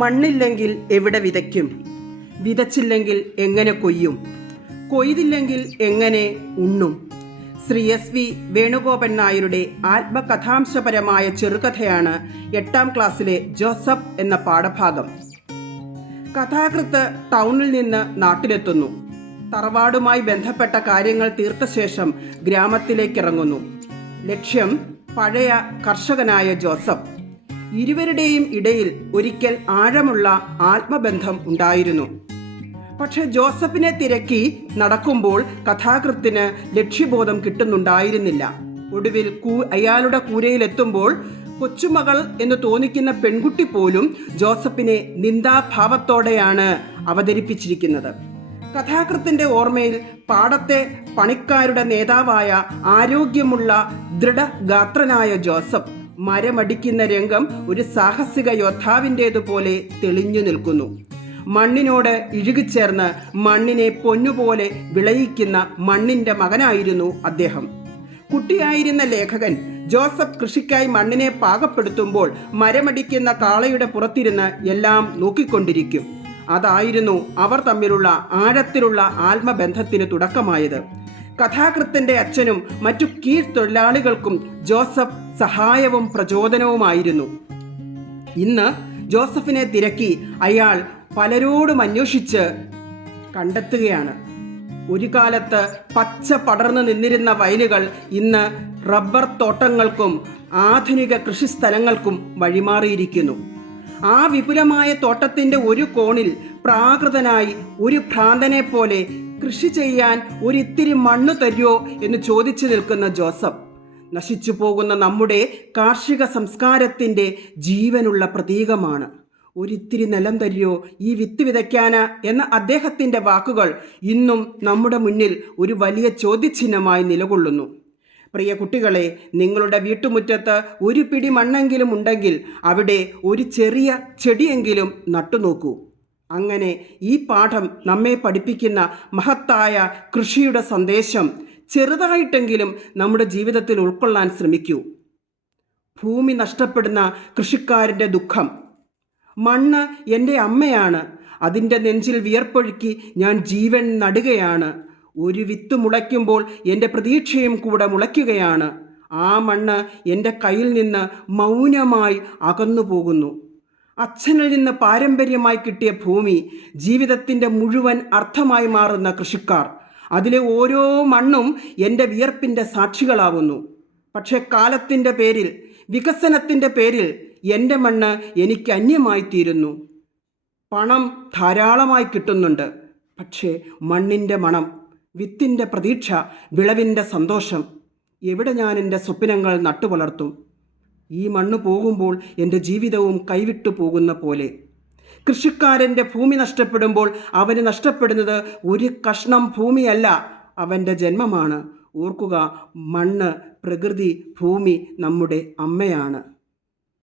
മണ്ണില്ലെങ്കിൽ എവിടെ വിതയ്ക്കും? വിതച്ചില്ലെങ്കിൽ എങ്ങനെ കൊയ്യും? കൊയ്തില്ലെങ്കിൽ എങ്ങനെ ഉണ്ണും? ശ്രീ എസ്.വി. വേണുഗോപൻ നായരുടെ ആത്മകഥാംശപരമായ ചെറുകഥയാണ് 8ാം ക്ലാസ്സിലെ ജോസഫ് എന്ന പാഠഭാഗം. കഥാകൃത്ത് ടൗണിൽ നിന്ന് നാട്ടിലെത്തുന്നു. തറവാടുമായി ബന്ധപ്പെട്ട കാര്യങ്ങൾ തീർത്ത ശേഷം ഗ്രാമത്തിലേക്കിറങ്ങുന്നു. ലക്ഷ്യം പഴയ കർഷകനായ ജോസഫ്. ഇരുവരുടെയും ഇടയിൽ ഒരിക്കൽ ആഴമുള്ള ആത്മബന്ധം ഉണ്ടായിരുന്നു. പക്ഷെ ജോസഫിനെ തിരക്കി നടക്കുമ്പോൾ കഥാകൃത്തിന് ലക്ഷ്യബോധം കിട്ടുന്നുണ്ടായിരുന്നില്ല. ഒടുവിൽ അയാളുടെ കൂരയിലെത്തുമ്പോൾ കൊച്ചുമകൾ എന്ന് തോന്നിക്കുന്ന പെൺകുട്ടി പോലും ജോസഫിനെ നിന്ദാഭാവത്തോടെയാണ് അവതരിപ്പിച്ചിരിക്കുന്നത്. കഥാകൃത്തിന്റെ ഓർമ്മയിൽ പാടത്തെ പണിക്കാരുടെ നേതാവായ ആരോഗ്യമുള്ള ദൃഢഗാത്രനായ ജോസഫ് മരമടിക്കുന്ന രംഗം ഒരു സാഹസിക യോദ്ധാവിൻ്റേതുപോലെ തെളിഞ്ഞു നിൽക്കുന്നു. മണ്ണിനോട് ഇഴുകിച്ചേർന്ന് മണ്ണിനെ പൊന്നുപോലെ വിളയിക്കുന്ന മണ്ണിന്റെ മകനായിരുന്നു അദ്ദേഹം. കുട്ടിയായിരുന്ന ലേഖകൻ ജോസഫ് കൃഷിക്കായി മണ്ണിനെ പാകപ്പെടുത്തുമ്പോൾ മരമടിക്കുന്ന കാളയുടെ പുറത്തിരുന്ന് എല്ലാം നോക്കിക്കൊണ്ടിരിക്കും. അതായിരുന്നു അവർ തമ്മിലുള്ള ആഴത്തിലുള്ള ആത്മബന്ധത്തിന് തുടക്കമായത്. കഥാകൃത്തിന്റെ അച്ഛനും മറ്റു കീഴ്ത്തൊഴിലാളികൾക്കും ജോസഫ് സഹായവും പ്രചോദനവുമായിരുന്നു. ഇന്ന് ജോസഫിനെ തിരക്കി അയാൾ പലരോടും അന്വേഷിച്ച് കണ്ടെത്തുകയാണ്. ഒരു കാലത്ത് പച്ച പടർന്നു നിന്നിരുന്ന വയലുകൾ ഇന്ന് റബ്ബർ തോട്ടങ്ങൾക്കും ആധുനിക കൃഷിസ്ഥലങ്ങൾക്കും വഴിമാറിയിരിക്കുന്നു. ആ വിപുലമായ തോട്ടത്തിന്റെ ഒരു കോണിൽ പ്രാകൃതനായി ഒരു ഭ്രാന്തനെ പോലെ കൃഷി ചെയ്യാൻ ഒരിത്തിരി മണ്ണ് തരുമോ എന്ന് ചോദിച്ചു നിൽക്കുന്ന ജോസഫ് നശിച്ചു പോകുന്ന നമ്മുടെ കാർഷിക സംസ്കാരത്തിന്റെ ജീവനുള്ള പ്രതീകമാണ്. ഒരിത്തിരി നിലം തരുമോ ഈ വിത്ത് വിതയ്ക്കാന് എന്ന അദ്ദേഹത്തിന്റെ വാക്കുകൾ ഇന്നും നമ്മുടെ മുന്നിൽ ഒരു വലിയ ചോദ്യചിഹ്നമായി നിലകൊള്ളുന്നു. പ്രിയ കുട്ടികളെ, നിങ്ങളുടെ വീട്ടുമുറ്റത്ത് ഒരു പിടി മണ്ണെങ്കിലും ഉണ്ടെങ്കിൽ അവിടെ ഒരു ചെറിയ ചെടിയെങ്കിലും നട്ടുനോക്കൂ. അങ്ങനെ ഈ പാഠം നമ്മെ പഠിപ്പിക്കുന്ന മഹത്തായ കൃഷിയുടെ സന്ദേശം ചെറുതായിട്ടെങ്കിലും നമ്മുടെ ജീവിതത്തിൽ ഉൾക്കൊള്ളാൻ ശ്രമിക്കൂ. ഭൂമി നഷ്ടപ്പെടുന്ന കൃഷിക്കാരൻ്റെ ദുഃഖം. മണ്ണ് എൻ്റെ അമ്മയാണ്, അതിൻ്റെ നെഞ്ചിൽ വിയർപ്പൊഴുക്കി ഞാൻ ജീവൻ നടുകയാണ്. ഒരു വിത്ത് മുളയ്ക്കുമ്പോൾ എൻ്റെ പ്രതീക്ഷയും കൂടെ മുളയ്ക്കുകയാണ്. ആ മണ്ണ് എൻ്റെ കയ്യിൽ നിന്ന് മൗനമായി അകന്നു പോകുന്നു. അച്ഛനിൽ നിന്ന് പാരമ്പര്യമായി കിട്ടിയ ഭൂമി, ജീവിതത്തിൻ്റെ മുഴുവൻ അർത്ഥമായി മാറുന്ന കൃഷിക്കാർ, അതിലെ ഓരോ മണ്ണും എൻ്റെ വിയർപ്പിൻ്റെ സാക്ഷികളാവുന്നു. പക്ഷെ കാലത്തിൻ്റെ പേരിൽ, വികസനത്തിൻ്റെ പേരിൽ എൻ്റെ മണ്ണ് എനിക്ക് അന്യമായി തീരുന്നു. പണം ധാരാളമായി കിട്ടുന്നുണ്ട്, പക്ഷേ മണ്ണിൻ്റെ മണം, വിത്തിൻ്റെ പ്രതീക്ഷ, വിളവിൻ്റെ സന്തോഷം, എവിടെ ഞാൻ എൻ്റെ സ്വപ്നങ്ങൾ നട്ടുവളർത്തും? ഈ മണ്ണ് പോകുമ്പോൾ എൻ്റെ ജീവിതവും കൈവിട്ടു പോകുന്ന പോലെ. കൃഷിക്കാരൻ്റെ ഭൂമി നഷ്ടപ്പെടുമ്പോൾ അവന് നഷ്ടപ്പെടുന്നത് ഒരു കഷ്ണം ഭൂമിയല്ല, അവൻ്റെ ജന്മമാണ്. ഓർക്കുക, മണ്ണ്, പ്രകൃതി, ഭൂമി നമ്മുടെ അമ്മയാണ്.